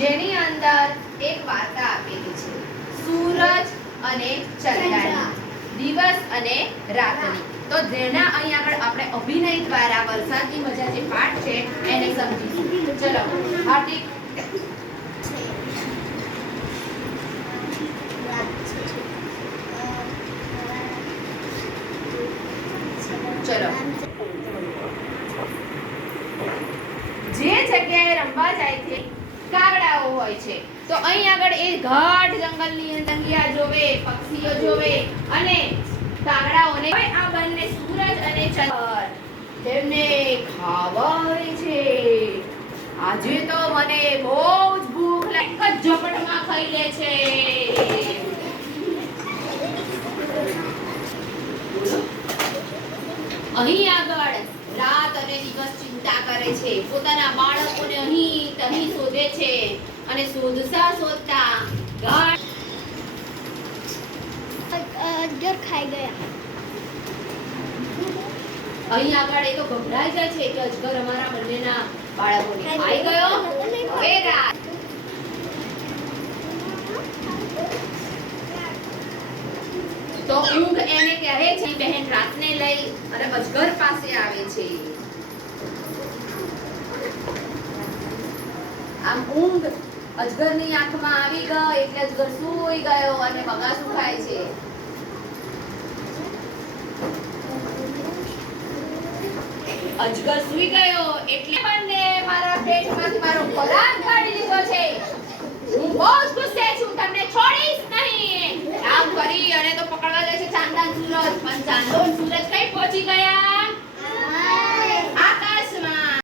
જેની અંદર એક વાર્તા આપેલી છે, સૂરજ અને ચંદ્રની, દિવસ અને રાતની. તો જેના અહીં આગળ આપણે અભિનય દ્વારા વરસાદની મજા જે પાઠ છે એને સમજીશું. ચલો હાર્દિક ચલો જે જગ્યાએ રમવા જાય છે કાગડાઓ હોય છે, તો અહીં આગળ એ ઘાટ જંગલની અંદર જોવે, પક્ષીઓ જોવે અને કાગડાઓને આ બંને સૂરજ અને ચંદ્ર તેમને ખાવા હોય છે. આજે તો મને બહુ જ ભૂખ લાગી, એક જ ઝપટમાં ખાઈ લે છે. અહીં આગળ રાત અને દિવસ ચિંતા કરે છે, પોતાના બાળકોને અહીં શોધે છે અને શોધતા ઘાટ અજગર ખાઈ ગયા. અહીં આગળ એ તો ગભરાઈ જાય છે કે અજગર અમારા બંનેના બાળકોને ખાઈ ગયો. હવે રાત તો ઊંઘ એને કહે છે, બહેન રાતને લઈ અને અજગર પાસે આવે છે. આમ ઊંઘ અજગરની આંખમાં આવી ગઈ એટલે અજગર સૂઈ ગયો અને બગાસું ખાય છે. અજગર સૂઈ ગયો એટલે બંને મારા પેટમાંથી મારો ખોરાક કાઢી લીધો છે. હું બહુ જ ગુસ્સે છું, તમને છોડીશ નહીં. આમ કરી અને તો પકડવા જાય છે ચાંદા સૂરજ, પણ ચાંદો સૂરજ કઈ પહોંચી ગયા?